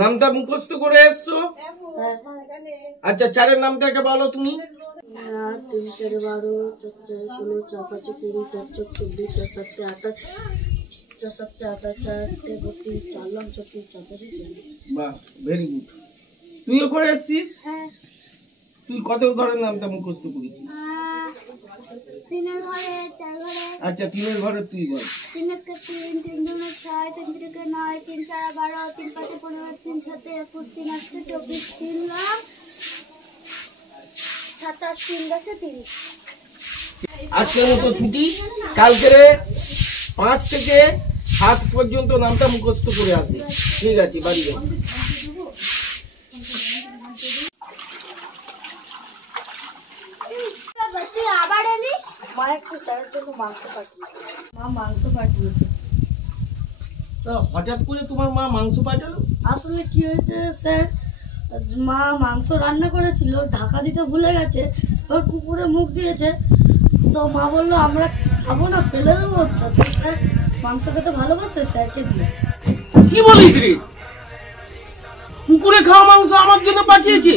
নামটা মুখস্থ করে এসছো? আচ্ছা 4-এর নামটা একটা বলো তুমি। 3 4 12 4 4 16 4 5 20 4 4 24 4 7 28 4 7 28 4 32 4 লাম 34 45 বাহ, ভেরি গুড। তুইও করে এসছিস? হ্যাঁ। তুই কত ঘরের নামটা মুখস্থ করেছিস? 3 এর ঘরে 4 ঘরে। আচ্ছা 3-এর ঘরে তুই বল। 3 1 3 3 2 6 3 3 9 3 4 12 3 5 15 3 7 21 3 8 24 3 লাম 27 3 10 30। আজকের মতো ছুটি। কালকের 5 থেকে 7 পর্যন্ত নামটা মুখস্থ করে আসবে। ঠিক আছে, বাড়ি যাও। আবার এলিস? মা একটু স্যারের জন্য মাংস পাঠিয়েছে। মা মাংস পাঠিয়েছে। তা হঠাৎ করে তোমার মা মাংস পাঠালো? আসলে কি হয়েছে স্যার, মা মাংস রান্না করেছিল, ঢাকা দিতে ভুলে গেছে, এবার কুকুরে মুখ দিয়েছে, তো মা বললো আমরা খাবো না, ফেলে দেবো। তারপর স্যার মাংস খেতে ভালোবাসে, স্যারকে দিয়ে। কি বলিস রে? কুকুরে খাওয়া মাংস আমার জন্য পাঠিয়েছে?